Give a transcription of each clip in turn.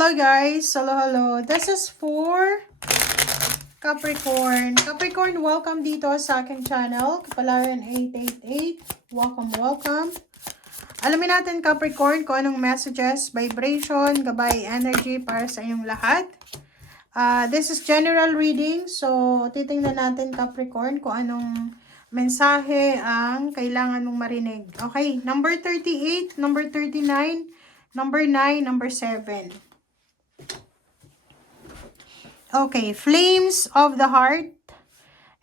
Hello guys, hello. This is for Capricorn. Capricorn, welcome dito sa aking channel, Kapalaran 888. Welcome. Alamin natin Capricorn kung anong messages, vibration, gabay, energy para sa inyong lahat. This is general reading, so titingnan natin Capricorn kung anong mensahe ang kailangan mong marinig. Okay, number 38, number 39, number 9, number 7. Okay, flames of the heart.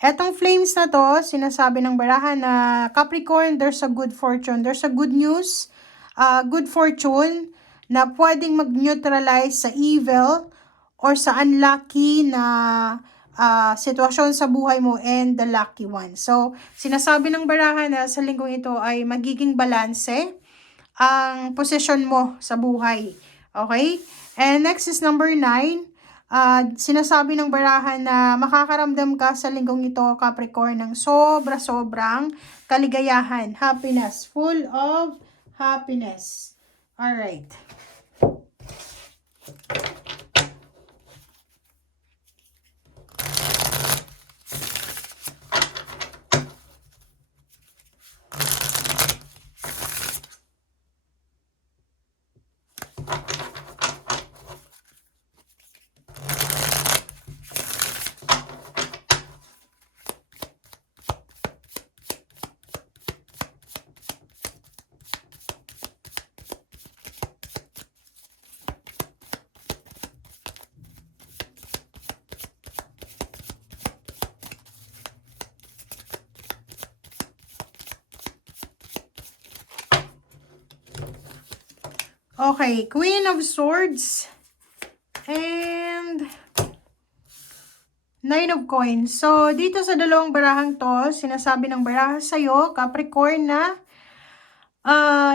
Etong flames na to, sinasabi ng barahan na Capricorn, there's a good fortune. There's a good news, good fortune na pwedeng mag-neutralize sa evil or sa unlucky na sitwasyon sa buhay mo and the lucky one. So, sinasabi ng barahan na sa linggong ito ay magiging balanse ang posisyon mo sa buhay. Okay? And next is number 9. Sinasabi ng barahan na makakaramdam ka sa linggong ito, Capricorn, ng sobra-sobrang kaligayahan, happiness, full of happiness. Alright. Okay, Queen of Swords and Nine of Coins. So, dito sa dalawang barahang to, sinasabi ng baraha sa'yo, Capricorn, na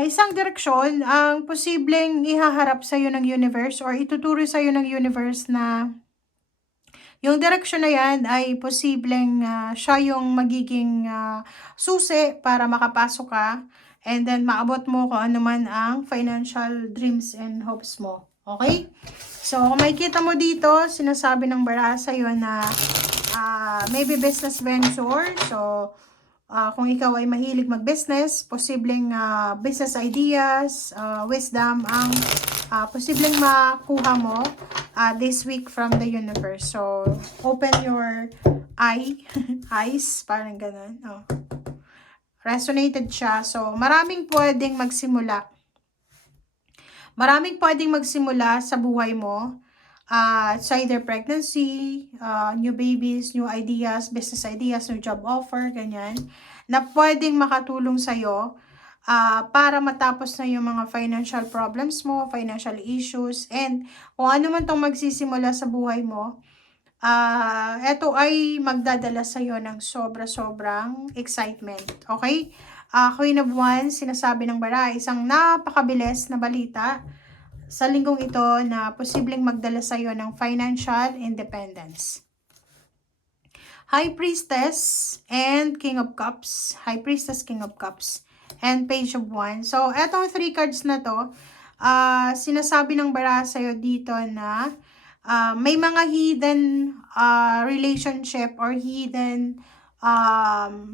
isang direksyon ang posibleng ihaharap sa'yo ng universe or ituturo sa'yo ng universe na yung direksyon na yan ay posibleng siya yung magiging susi para makapasok ka. And then, maabot mo kung ano man ang financial dreams and hopes mo. Okay? So, kung makikita mo dito, sinasabi ng baraha sa'yo na maybe business venture. So, kung ikaw ay mahilig mag-business, posibleng business ideas, wisdom ang posibleng makuha mo this week from the universe. So, open your eyes, parang ganun. Oh. Resonated siya. So, maraming pwedeng magsimula. Maraming pwedeng magsimula sa buhay mo. It's either pregnancy, new babies, new ideas, business ideas, new job offer, ganyan. Na pwedeng makatulong sa'yo para matapos na yung mga financial problems mo, financial issues, and kung ano man tong magsisimula sa buhay mo, ito ay magdadala sa'yo ng sobra-sobrang excitement. Okay? Queen of Wands, sinasabi ng bara, isang napakabilis na balita sa linggong ito na posibleng magdala sa'yo ng financial independence. High Priestess and King of Cups. High Priestess, King of Cups, and Page of Wands. So, etong 3 cards na to, sinasabi ng bara sa'yo dito na may mga hidden relationship or hidden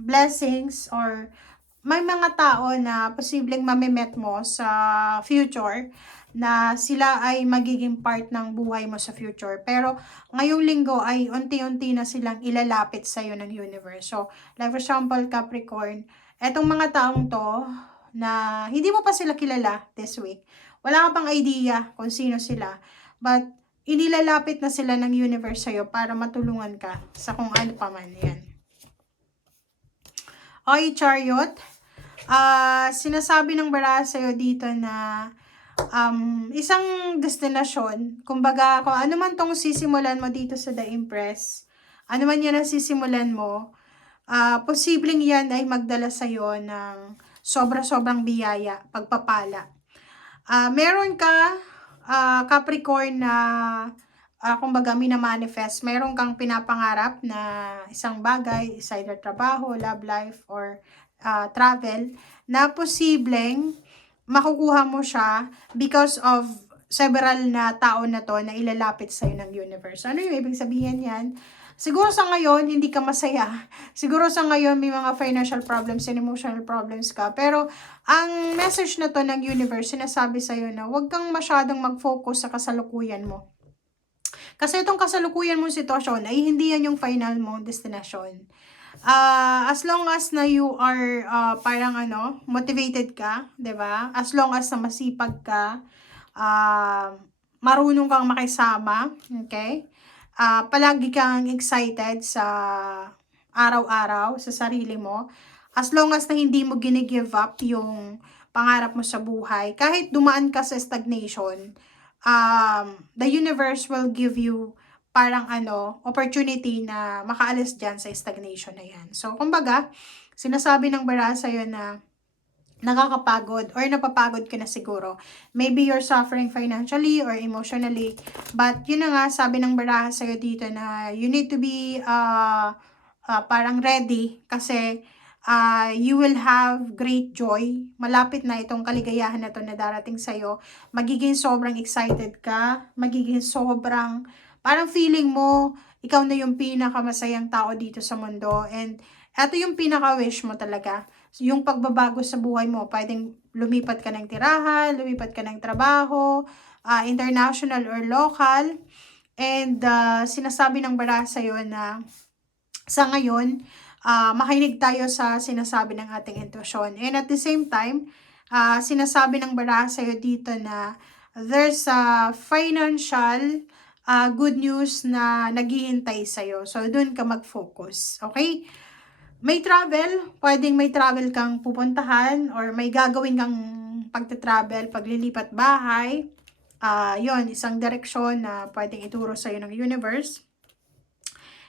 blessings or may mga tao na posibleng mamimet mo sa future na sila ay magiging part ng buhay mo sa future. Pero ngayong linggo ay unti-unti na silang ilalapit sa'yo ng universe. So, like for example, Capricorn, etong mga taong to na hindi mo pa sila kilala this week, wala ka pang idea kung sino sila, but inilalapit na sila ng universe sa'yo para matulungan ka sa kung ano pa man yan. Okay, Chariot. Sinasabi ng baraha sa'yo dito na isang destinasyon, kumbaga kung ano man tong sisimulan mo dito sa The Empress, ano man yan ang sisimulan mo, posibleng yan ay magdala sa'yo ng sobra-sobrang biyaya, pagpapala. Meron ka, Capricorn, na kumbaga minamanifest, meron kang pinapangarap na isang bagay, is either trabaho, love life, or travel, na posibleng makukuha mo siya because of several na tao na to na ilalapit sa'yo ng universe. Ano yung ibig sabihin yan? Siguro sa ngayon, hindi ka masaya. Siguro sa ngayon, may mga financial problems and emotional problems ka. Pero, ang message na to ng universe, sinasabi sa'yo na huwag kang masyadong mag-focus sa kasalukuyan mo. Kasi itong kasalukuyan mong sitwasyon ay hindi yan yung final mong destination. As long as na you are parang motivated ka, 'di ba? As long as na masipag ka, marunong kang makisama, okay? Palagi kang excited sa araw-araw sa sarili mo. As long as na hindi mo gini-give up yung pangarap mo sa buhay, kahit dumaan ka sa stagnation, the universe will give you parang opportunity na makaalis dyan sa stagnation na yan. So, kumbaga, sinasabi ng baraha sa'yo na nakakapagod or napapagod ka na siguro. Maybe you're suffering financially or emotionally. But, yun na nga, sabi ng baraha sa'yo dito na you need to be parang ready kasi you will have great joy. Malapit na itong kaligayahan na to na darating sa'yo. Magiging sobrang excited ka. Magiging sobrang, parang feeling mo, ikaw na yung pinakamasayang tao dito sa mundo. And eto yung pinaka-wish mo talaga. Yung pagbabago sa buhay mo. Pwedeng lumipat ka ng tirahan, lumipat ka ng trabaho, international or local. And sinasabi ng baraha sa'yo na sa ngayon, makinig tayo sa sinasabi ng ating intuition. And at the same time, sinasabi ng baraha sa'yo dito na there's a financial good news na naghihintay sa'yo. So, dun ka mag-focus. Okay? May travel. Pwedeng may travel kang pupuntahan or may gagawin kang pagta-travel, paglilipat bahay. Yon, isang direksyon na pwedeng ituro sa'yo ng universe.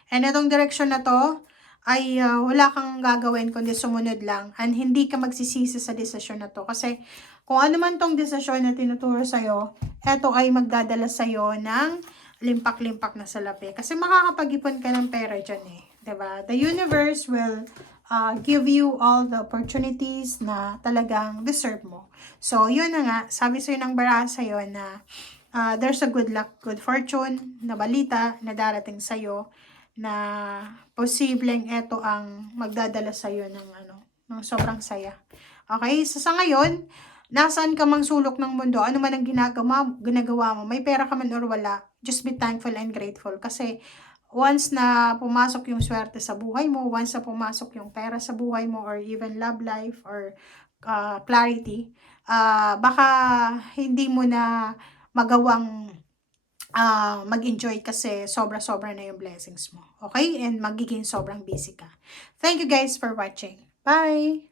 And itong direksyon na to, ay wala kang gagawin kundi sumunod lang. And hindi ka magsisisi sa desisyon na to. Kasi kung ano man tong desisyon na tinuturo sa'yo, eto ay magdadala sa'yo ng limpak-limpak na salapi. Kasi makakapag-ipon ka ng pera dyan eh. Diba? The universe will give you all the opportunities na talagang deserve mo. So, yun na nga. Sabi sa'yo ng baraha sa'yo na there's a good luck, good fortune na balita na darating sa'yo na posibleng ito ang magdadala sa iyo ng sobrang saya. Okay? So, sa ngayon, nasaan ka mang sulok ng mundo, ano man ang ginagawa mo, may pera ka man or wala, just be thankful and grateful. Kasi, once na pumasok yung swerte sa buhay mo, once na pumasok yung pera sa buhay mo, or even love life, or clarity, baka hindi mo na magawang mag-enjoy kasi sobra-sobra na yung blessings mo. Okay? And magiging sobrang busy ka. Thank you guys for watching. Bye!